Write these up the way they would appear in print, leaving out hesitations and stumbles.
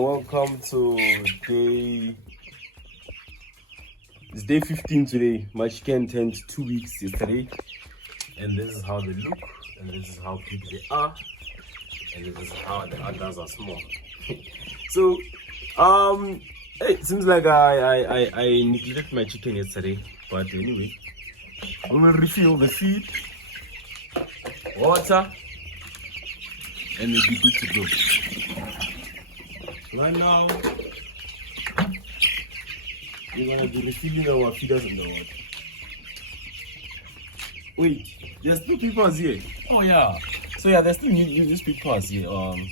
welcome to it's day 15 today. My chicken turned 2 weeks yesterday, and this is how they look, and this is how big they are, and this is how the others are small. So it seems like I neglected my chicken yesterday, but anyway, I will refill the feed, water, and we'll be good to go. Right now, we're gonna be refilling our feeders in the water. Wait, there's two papers here. Oh yeah. So yeah, there's still newspapers here. On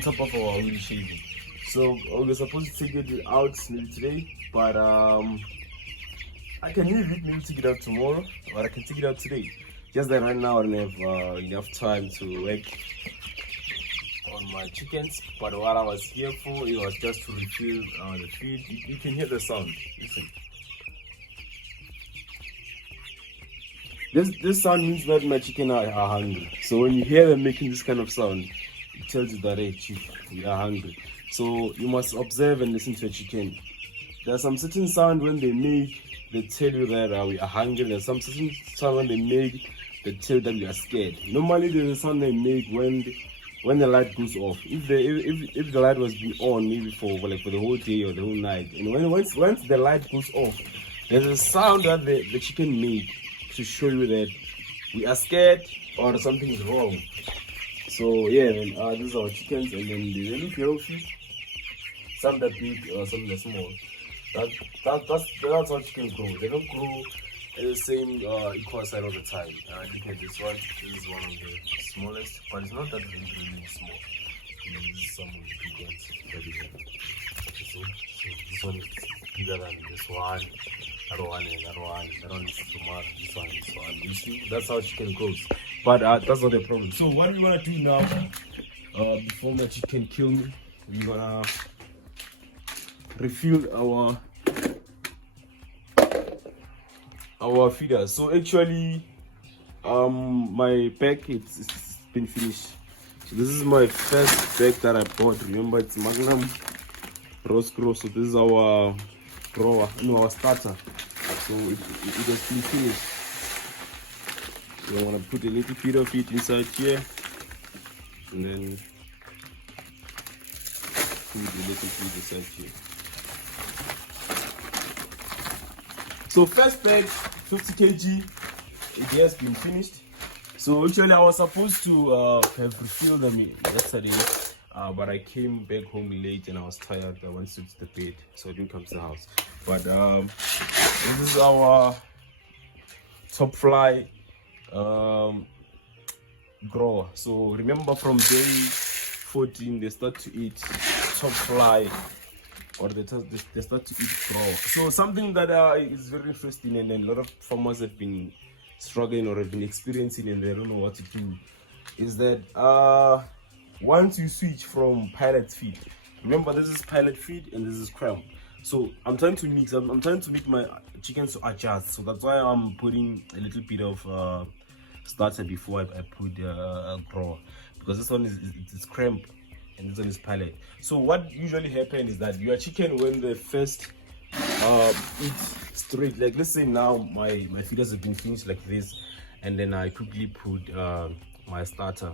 top of our wheel shaving. So we're supposed to take it out maybe today, but I can leave it, maybe take it out tomorrow, or I can take it out today. Just that right now I don't have enough time to work on my chickens, but what I was here for, it was just to refill the feed. You can hear the sound. Listen. This sound means that my chicken are hungry. So when you hear them making this kind of sound, it tells you that, hey chief, we are hungry. So you must observe and listen to your chicken. There's some certain sound when they make, they tell you that we are hungry. There's some certain sound when they make, they tell you that we are scared. Normally there's a sound they make when the light goes off. If the light was been on maybe for the whole day or the whole night, and once the light goes off, there's a sound that the chicken make to show you that we are scared or something is wrong. So yeah, man, these are our chickens, and then they look healthy. Some that big, some that small. That's how chickens grow. They don't grow at the same equal size all the time. Look at this one. This is one of the smallest, but it's not that really small. This is some of the big ones that we have. So this one is bigger than this one. That one and that one. That one is small. This one. You see, that's how chicken grows. But that's not the problem. So what we wanna do now, before my chicken kill me, we're gonna refill our feeders. So actually my bag it's been finished. So this is my first bag that I bought. Remember, it's Magnum Rose Grow. So this is our grower, our starter. So it has been finished. So I want to put a little bit of it inside here, and then put a little bit inside here. So first bag, 50 kg, it has been finished. So actually I was supposed to have refilled them yesterday, but I came back home late and I was tired. I went to the bed, so I didn't come to the house. But this is our top fly grower. So remember, from day 14 they start to eat top fly, or they start to eat grower. So something that is very interesting, and a lot of farmers have been struggling or have been experiencing and they don't know what to do, is that once you switch from pellet feed, remember this is pellet feed and this is cramp. So I'm trying to mix, I'm trying to make my chickens to adjust. So that's why I'm putting a little bit of starter before I put a grower, because this one is cramp and this one is pellet. So what usually happens is that your chicken, when they first eat straight, like let's say now my feeders have been finished like this, and then I quickly put my starter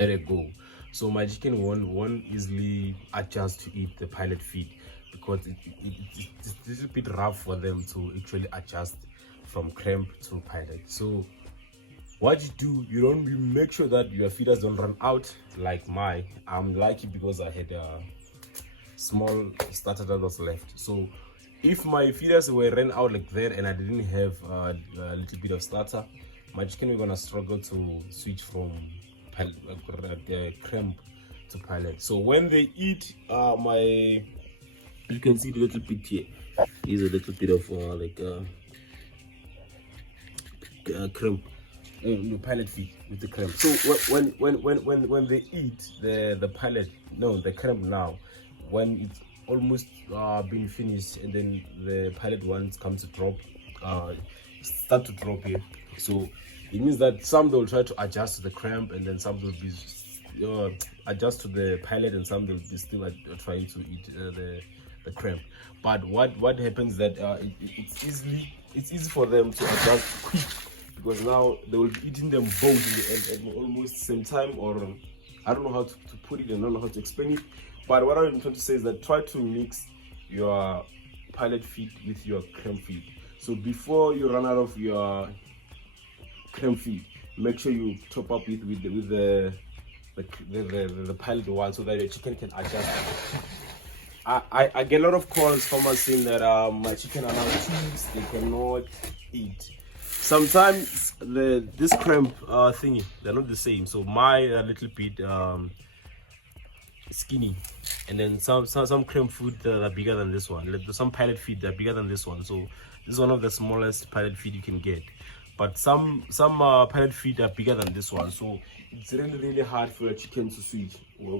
at a go. So my chicken won't easily adjust to eat the pellet feed, because it's a little bit rough for them to actually adjust from cramp to pellet. So what you make sure that your feeders don't run out like mine. I'm lucky because I had a small starter that was left. So if my feeders were ran out like that and I didn't have a little bit of starter, my chicken were gonna struggle to switch from cramp to pellet. So when they eat you can see the little bit here is a little bit of cramp. Pellet feed with the cramp. So when they eat the pellet, no, the cramp now, when it's almost been finished, and then the pellet ones come to drop, start to drop here. So it means that some they'll try to adjust to the cramp, and then some will be adjust to the pellet, and some they'll be still trying to eat the cramp. But what happens that it's easy for them to adjust quick, because now they will be eating them both at almost the same time, or I don't know how to put it, and I don't know how to explain it. But what I'm trying to say is that try to mix your pellet feed with your cramp feed. So before you run out of your cramp feed, make sure you top up it with the pellet one, so that your chicken can adjust. I get a lot of calls from us saying that my chicken are now cheese, they cannot eat. Sometimes this cramp thingy, they're not the same. So my little bit skinny, and then some cramp food that are bigger than this one. Some pellet feed that are bigger than this one. So this is one of the smallest pellet feed you can get. But some pellet feed are bigger than this one. So it's really hard for your chicken to switch,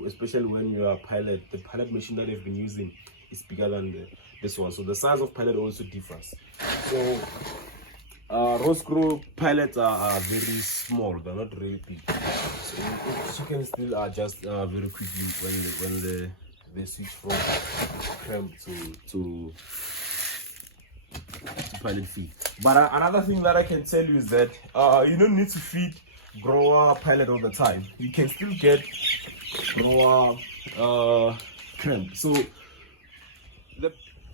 especially when the pellet machine that they've been using is bigger than this one. So the size of pellet also differs. So roast grow pellets are very small, they're not really big. So chicken still adjust very quickly when they switch from cramp to pellet feed. But another thing that I can tell you is that you don't need to feed grower pellet all the time. You can still get grower cramp.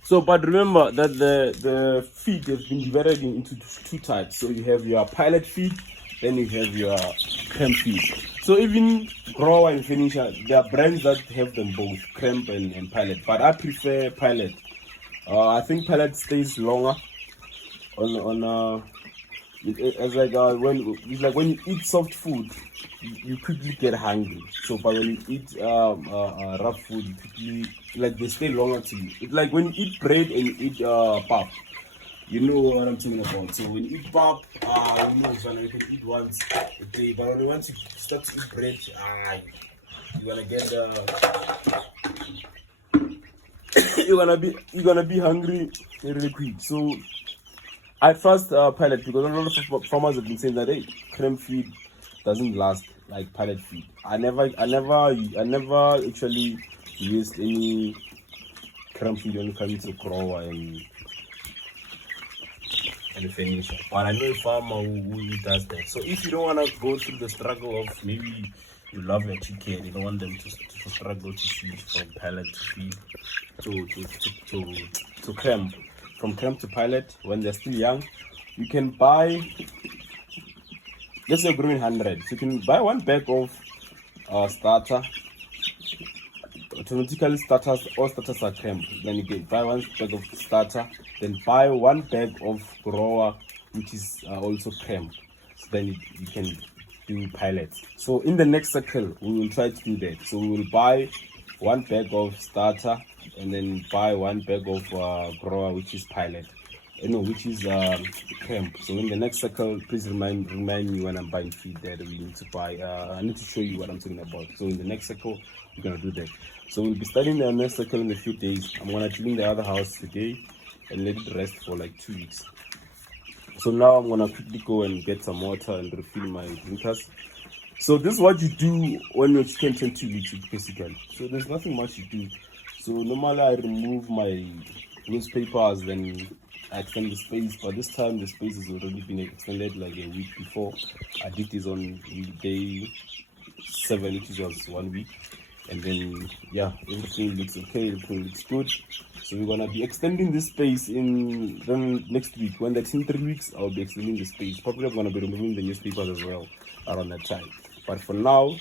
But remember that the feed has been divided into two types. So you have your pellet feed, then you have your cramp feed. So even grower and finisher, there are brands that have them both, cramp and pellet. But I prefer pellet. I think pellet stays longer on it's like when you eat soft food, you quickly get hungry. So but when you eat rough food, you quickly, like, they stay longer to you. It's like when you eat bread and you eat pap. You know what I'm talking about. So when you eat pap, you can eat once a day. But when once you start to eat bread, you're gonna get you're gonna be hungry really quick. So I trust pellet, because a lot of farmers have been saying that cramp feed doesn't last like pellet feed. I never actually used any cramp feed when it comes to grower and finisher. But I know a farmer who does that. So if you don't want to go through the struggle of, maybe you love your chicken, you don't want them to struggle to switch from pellet to feed to cramp. From cramp to pellet when they're still young, you can buy, let's say growing 100, so you can buy one bag of starter. Automatically all starters are cramp. Then you can buy one bag of starter, then buy one bag of grower, which is also cramp. So then you can do pellets. So in the next cycle we will try to do that. So we will buy one bag of starter, and then buy one bag of grower, which is which is cramp. So in the next cycle, please remind me when I'm buying feed that we need to buy. I need to show you what I'm talking about. So in the next cycle, we're gonna do that. So we'll be starting the next cycle in a few days. I'm gonna clean the other house today and let it rest for like 2 weeks. So now I'm gonna quickly go and get some water and refill my drinkers. So this is what you do when your chicken turns 2 weeks, basically. So there's nothing much you do. So normally I remove my newspapers, then I extend the space. But this time the space has already been extended like a week before. I did this on day 7, which was 1 week. And then everything looks okay, everything looks good. So we're gonna be extending this space in then next week. When that's in 3 weeks, I'll be extending the space. Probably I'm gonna be removing the newspapers as well around that time. But for now,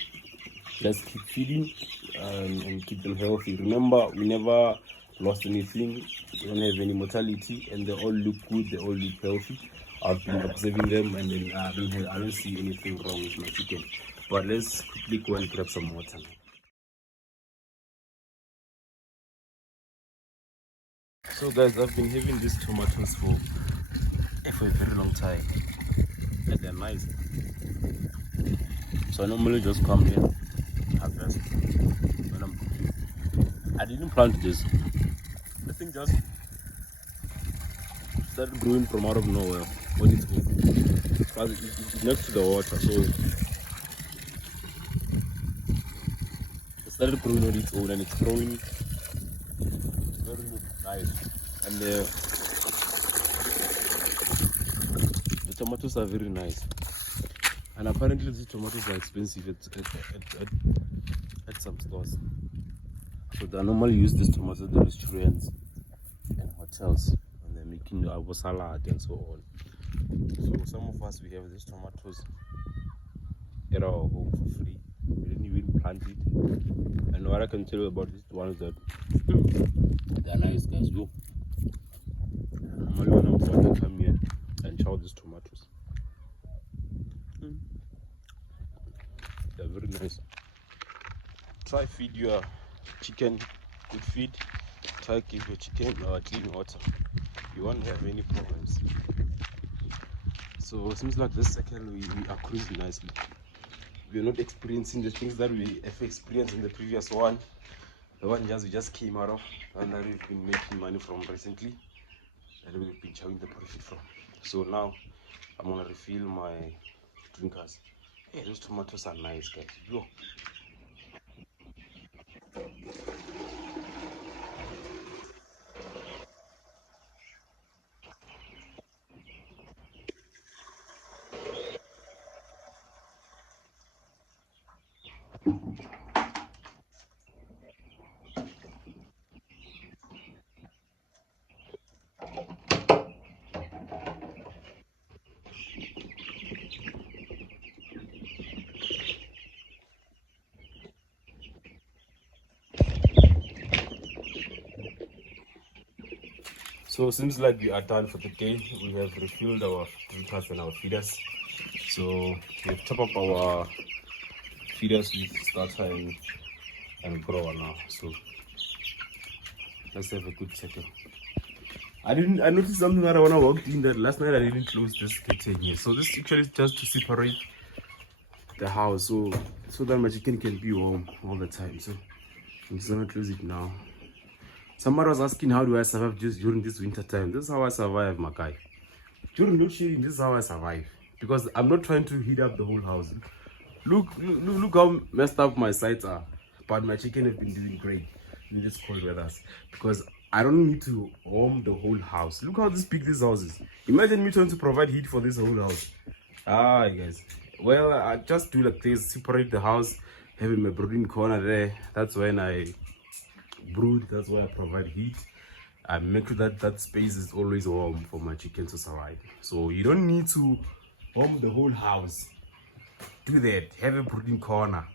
let's keep feeding and keep them healthy. Remember, we never lost anything. We don't have any mortality, and they all look good. They all look healthy. I've been observing them, and then I don't see anything wrong with my chicken. But let's quickly go and grab some water. So guys, I've been having these tomatoes for a very long time, and they're nice. So I normally just come here, harvest when I'm cooking. I didn't plant this. The thing just started growing from out of nowhere when it's next to the water. So started growing on its own, and it's growing very nice. And the tomatoes are very nice. And apparently these tomatoes are expensive at some stores. So they normally use these tomatoes at the restaurants and hotels, and they're making our salad and so on. So some of us, we have these tomatoes at our home for free. We didn't even plant it. And what I can tell you about these ones that they're nice, guys. Look, normally when I'm going to come here and chow these tomatoes, they're very nice. Try feed your chicken good feed. Try give your chicken clean water. You won't have any problems. So it seems like this second we are cruising nicely. We're not experiencing the things that we have experienced in the previous one. The one we just came out of, and that we've been making money from recently, and we've been showing the profit from. So now I'm gonna refill my drinkers. Hey, those tomatoes are nice, guys. Look. So it seems like we are done for the day. We have refilled our drinkers and our feeders. So we have topped up our feeders with starter and grower now. So let's have a good settle. I noticed something that I wanna walk in that last night I didn't close this curtain here. So this actually is just to separate the house so that my chicken can be warm all the time. So I'm just gonna close it now. Somebody was asking how do I survive just during this winter time. This is how I survive, my guy. During load shedding, this is how I survive. Because I'm not trying to heat up the whole house. Look how messed up my sides are. But my chicken have been doing great in this cold weather. Because I don't need to warm the whole house. Look how big this house is. Imagine me trying to provide heat for this whole house. Ah, guys. Well, I just do like this. Separate the house. Having my brooding corner there. That's when I brood. That's why I provide heat. I make sure that space is always warm for my chicken to survive. So you don't need to warm the whole house. Do that. Have a brooding corner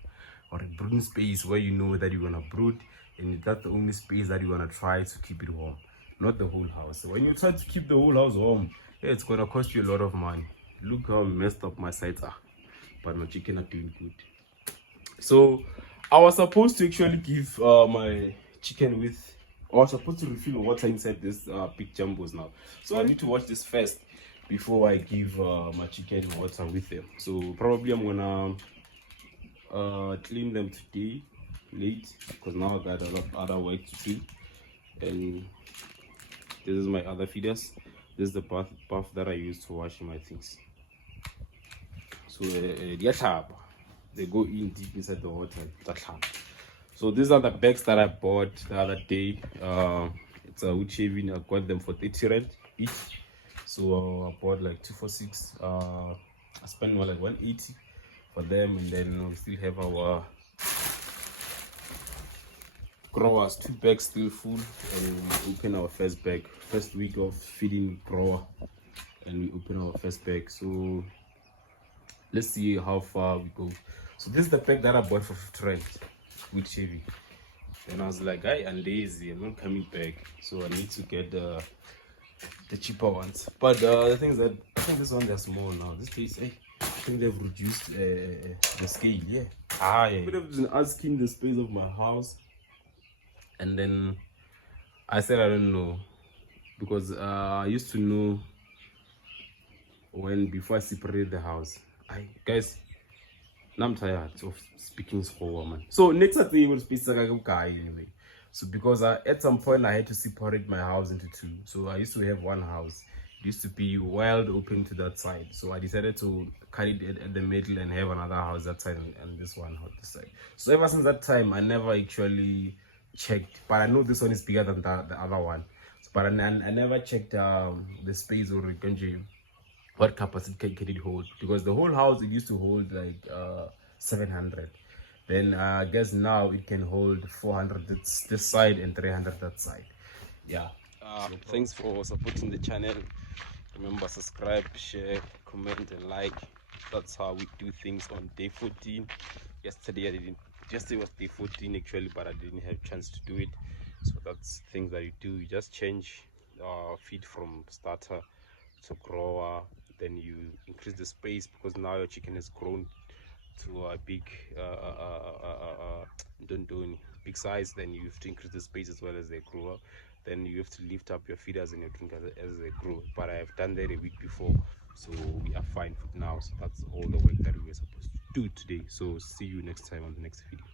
or a brooding space where you know that you're gonna brood, and that's the only space that you're gonna try to keep it warm, not the whole house. So when you try to keep the whole house warm, yeah, it's gonna cost you a lot of money. Look how messed up my sides are, but my chicken are doing good. So I was supposed to actually give my chicken with, I was supposed to refill water inside this big jumbos now. So I need to wash this first before I give my chicken water with them. So probably I'm gonna clean them today late, because now I got a lot of other work to do. And this is my other feeders. This is the bath that I use to wash my things. So they go in deep inside the water. So these are the bags that I bought the other day. It's a wood shaving. I got them for 30 rand each. So I bought like 2 for 6. I spent more like 180 for them, and then we still have our growers, 2 bags still full, and we open our first bag. First week of feeding grower, and we open our first bag. So let's see how far we go. So this is the bag that I bought for 50 rand with shaving. Then I was like, I'm lazy, I'm not coming back, so I need to get the cheaper ones. But the thing is that I think this one they're small now. This case, I think they've reduced the scale. Yeah. I could have been asking the space of my house, and then I said I don't know, because I used to know when before I separated the house. Guys, now I'm tired of speaking for man. So next Saturday will space anyway. So because at some point I had to separate my house into 2. So I used to have one house It used to be wide open to that side, so I decided to cut it at the middle and have another house that side and this one on this side. So ever since that time, I never actually checked, but I know this one is bigger than the other one. So, but I never checked the space or what capacity can it hold, because the whole house it used to hold like 700. Then I guess now it can hold 400 this side and 300 that side. Yeah. Thanks for supporting the channel. Remember, subscribe, share, comment, and like. That's how we do things on day 14. Yesterday was day 14 actually, but I didn't have a chance to do it. So that's things that you do. You just change feed from starter to grower, then you increase the space because now your chicken has grown to a big big size. Then you have to increase the space as well as they grow up. Then you have to lift up your feeders and your drinkers as they grow. But I have done that a week before, so we are fine for now. So that's all the work that we were supposed to do today. So see you next time on the next video.